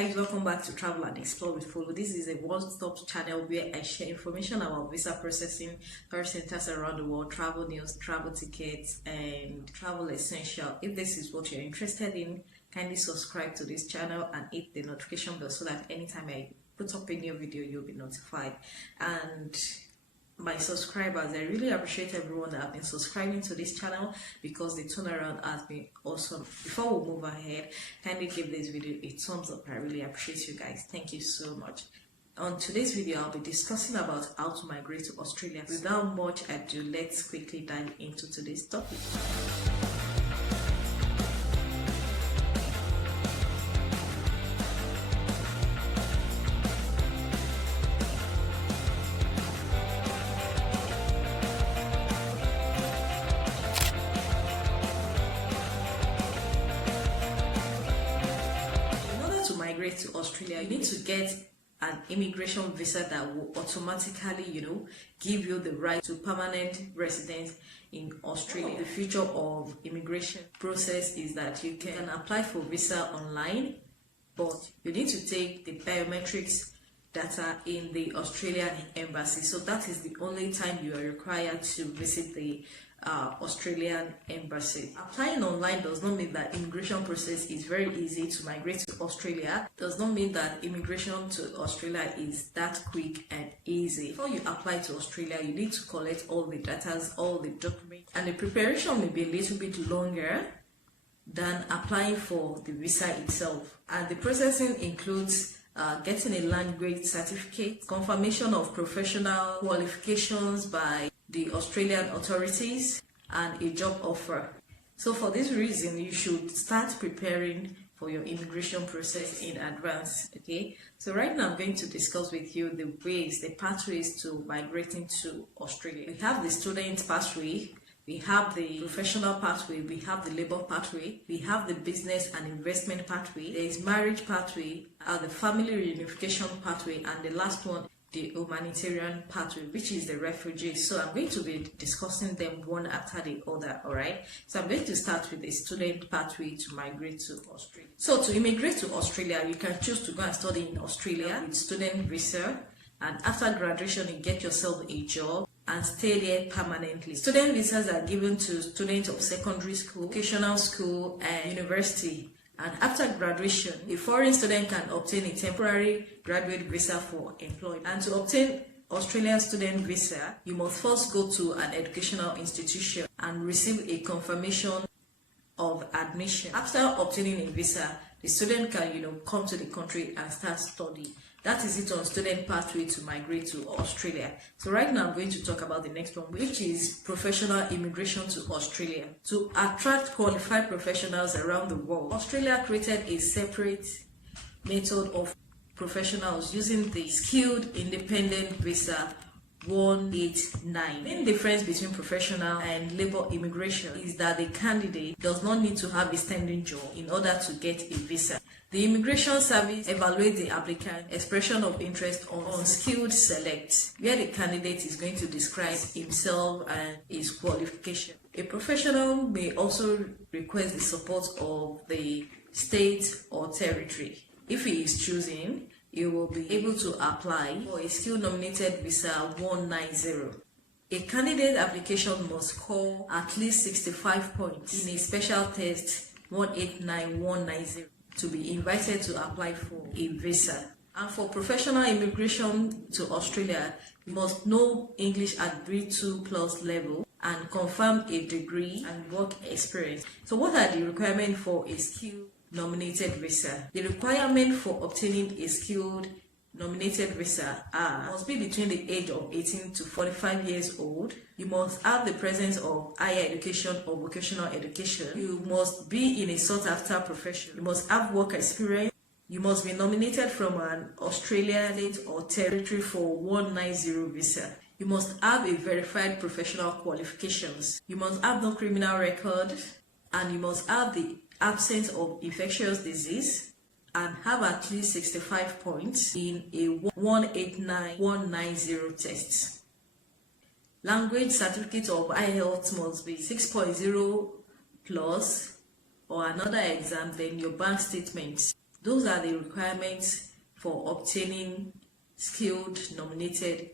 guys, welcome back to Travel and Explore with Follow. This is a one-stop channel where I share information about visa processing, tourist centers around the world, travel news, travel tickets, and travel essential. If this is what you're interested in, kindly subscribe to this channel and hit the notification bell so that anytime I put up a new video, you'll be notified. And my subscribers, I really appreciate everyone that have been subscribing to this channel because the turnaround has been awesome. Before we move ahead, kindly give this video a thumbs up. I really appreciate you guys. Thank you so much. On today's video, I'll be discussing about how to migrate to Australia. Without much ado, let's quickly dive into today's topic. Migrate to Australia, you need to get an immigration visa that will automatically, give you the right to permanent residence in Australia. The future of immigration process is that you can apply for visa online, but you need to take the biometrics data in the Australian embassy. So that is the only time you are required to visit the Australian embassy. Applying online does not mean that immigration process is very easy to migrate to Australia. Does not mean that immigration to Australia is that quick and easy. Before you apply to Australia, you need to collect all the data, all the documents, and the preparation may be a little bit longer than applying for the visa itself. And the processing includes getting a language certificate, confirmation of professional qualifications by the Australian authorities, and a job offer. So for this reason, you should start preparing for your immigration process in advance. Okay, so right now I'm going to discuss with you the pathways to migrating to Australia. We have the student pathway, we have the professional pathway, we have the labor pathway, we have the business and investment pathway, there is marriage pathway, the family reunification pathway, and the last one, the humanitarian pathway, which is the refugees. So I'm going to be discussing them one after the other. All right, so I'm going to start with the student pathway to migrate to Australia. So to immigrate to Australia, you can choose to go and study in Australia with student visa, and after graduation you get yourself a job and stay there permanently. Student visas are given to students of secondary school, vocational school, and university. And after graduation, a foreign student can obtain a temporary graduate visa for employment. And to obtain Australian student visa, you must first go to an educational institution and receive a confirmation of admission. After obtaining a visa, the student can, come to the country and start studying. That is it on student pathway to migrate to Australia. So right now I'm going to talk about the next one, which is professional immigration to Australia. To attract qualified professionals around the world, Australia created a separate method of professionals using the skilled independent visa 189. The main difference between professional and labor immigration is that the candidate does not need to have a standing job in order to get a visa. The immigration service evaluates the applicant expression of interest on skilled select, where the candidate is going to describe himself and his qualification. A professional may also request the support of the state or territory. If he is chosen, he will be able to apply for a skill-nominated visa 190. A candidate application must score at least 65 points in a special test 189190 to be invited to apply for a visa. And for professional immigration to Australia, you must know English at B2 plus level and confirm a degree and work experience. So what are the requirements for a skill nominated visa? The requirement for obtaining a skilled nominated visa must be between the age of 18 to 45 years old. You must have the presence of higher education or vocational education. You must be in a sought after profession. You must have work experience. You must be nominated from an Australian state or territory for 190 visa. You must have a verified professional qualifications. You must have no criminal record, and you must have the absence of infectious disease and have at least 65 points in a 189190 test. Language certificate of ielts must be 6.0 plus or another exam, then your bank statement Those are the requirements for obtaining skilled nominated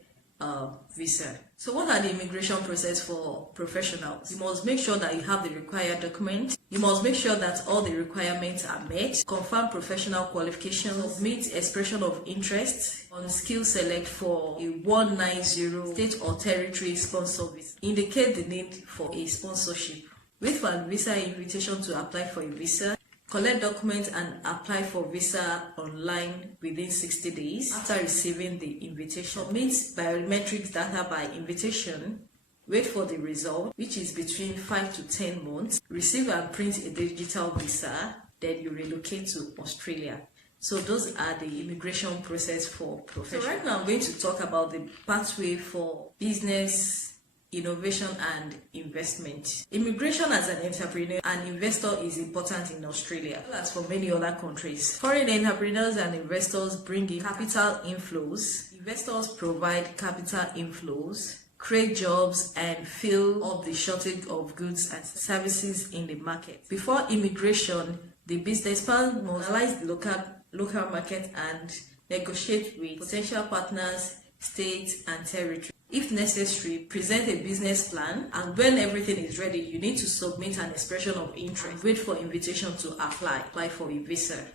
visa. So what are the immigration process for professionals? You must make sure that you have the required documents. You must make sure that all the requirements are met. Confirm professional qualifications. Submit expression of interest on skill select for a 190 state or territory sponsor visa. Indicate the need for a sponsorship. Wait for a visa invitation to apply for a visa. Collect documents and apply for visa online within 60 days after receiving the invitation. Submit biometric data by invitation. Wait for the result, which is between 5 to 10 months. Receive and print a digital visa. Then you relocate to Australia. So those are the immigration process for professionals. So right now I'm going to talk about the pathway for business, innovation and investment. Immigration as an entrepreneur and investor is important in Australia, as for many other countries. Foreign entrepreneurs and investors bring in capital inflows. Investors provide capital inflows, create jobs, and fill up the shortage of goods and services in the market. Before immigration, the businessman must analyze the local market and negotiate with potential partners, states, and territories. If necessary, present a business plan, and when everything is ready, you need to submit an expression of interest. Wait for invitation to apply for a visa.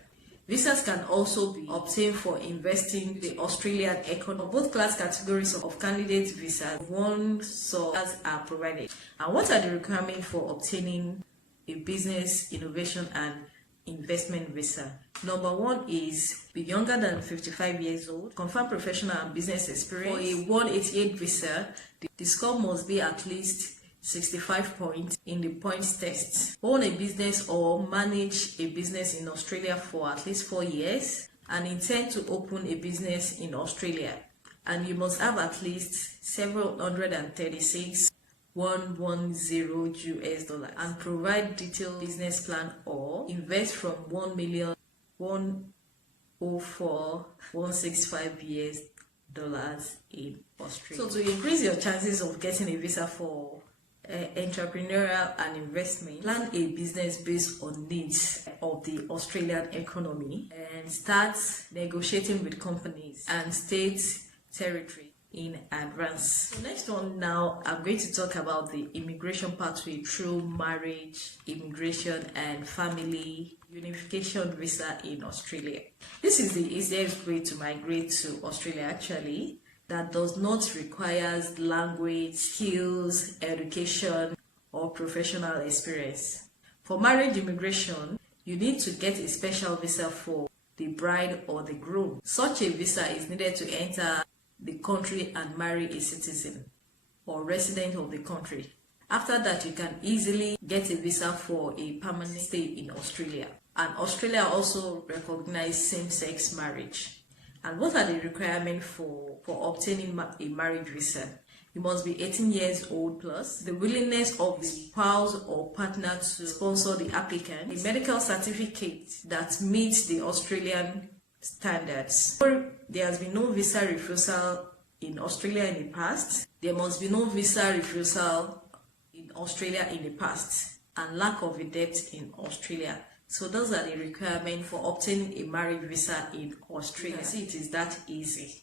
Visas can also be obtained for investing in the Australian economy. Both class categories of candidate visas, one source are provided. And what are the requirements for obtaining a business, innovation, and investment visa? Number one is be younger than 55 years old, confirm professional and business experience. For a 188 visa, the score must be at least 65 points in the points test. Own a business or manage a business in Australia for at least 4 years and intend to open a business in Australia. And you must have at least 736 $110 and provide detailed business plan or invest from $1,104,165 in Australia. So to increase your chances of getting a visa for entrepreneurial and investment, plan a business based on needs of the Australian economy and start negotiating with companies and states, territories in advance. So next one now, I'm going to talk about the immigration pathway through marriage, immigration and family unification visa in Australia. This is the easiest way to migrate to Australia actually, that does not require language, skills, education or professional experience. For marriage immigration, you need to get a special visa for the bride or the groom. Such a visa is needed to enter the country and marry a citizen or resident of the country. After that, you can easily get a visa for a permanent stay in Australia. And Australia also recognizes same-sex marriage. And what are the requirements for obtaining a marriage visa? You must be 18 years old plus, the willingness of the spouse or partner to sponsor the applicant, a medical certificate that meets the Australian standards. There has been no visa refusal in Australia in the past. There must be no visa refusal in Australia in the past, and lack of a debt in Australia. So those are the requirements for obtaining a marriage visa in Australia. See, it is that easy.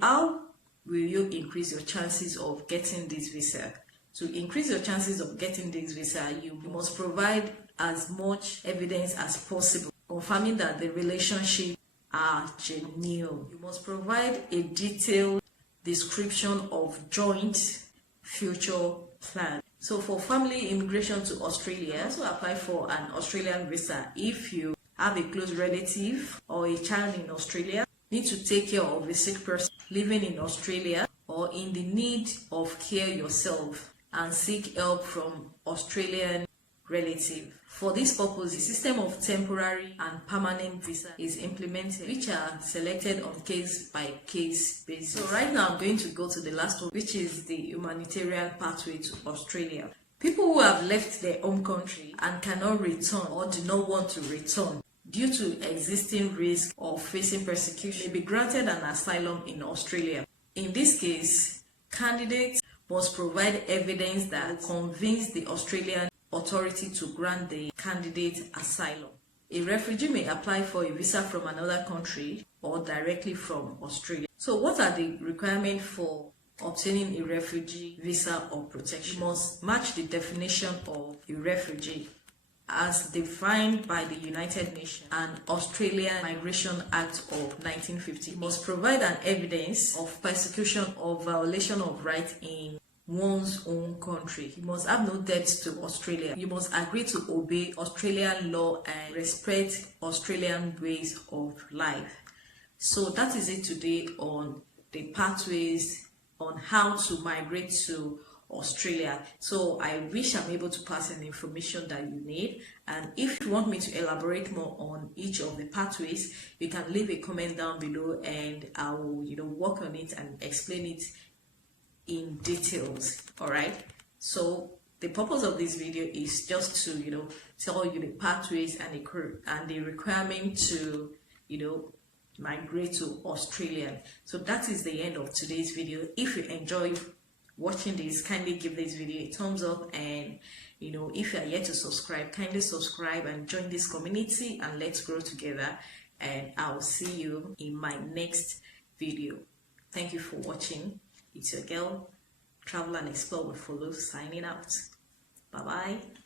How will you increase your chances of getting this visa? To increase your chances of getting this visa, you must provide as much evidence as possible, confirming that the relationship are genuine. You must provide a detailed description of joint future plan. So for family immigration to Australia, also apply for an Australian visa if you have a close relative or a child in Australia, need to take care of a sick person living in Australia, or in the need of care yourself and seek help from Australian relative. For this purpose, the system of temporary and permanent visa is implemented, which are selected on case-by-case basis. So right now I'm going to go to the last one, which is the humanitarian pathway to Australia. People who have left their home country and cannot return or do not want to return due to existing risk of facing persecution may be granted an asylum in Australia. In this case, candidates must provide evidence that convince the Australian authority to grant the candidate asylum. A refugee may apply for a visa from another country or directly from Australia. So what are the requirements for obtaining a refugee visa or protection? You must match the definition of a refugee as defined by the United Nations and Australian Migration Act of 1950. You must provide an evidence of persecution or violation of rights in one's own country. You must have no debts to Australia. You must agree to obey Australian law and respect Australian ways of life. So that is it today on the pathways on how to migrate to Australia. So I wish I'm able to pass an information that you need, and if you want me to elaborate more on each of the pathways, you can leave a comment down below and I will work on it and explain it in details. All right, so the purpose of this video is just to tell you the pathways and the requirement to migrate to Australia. So that is the end of today's video. If you enjoyed watching this, kindly give this video a thumbs up, and if you are yet to subscribe, kindly subscribe and join this community, and let's grow together. And I'll see you in my next video. Thank you for watching. It's your girl, Travel and Explore with Follow, signing out. Bye bye.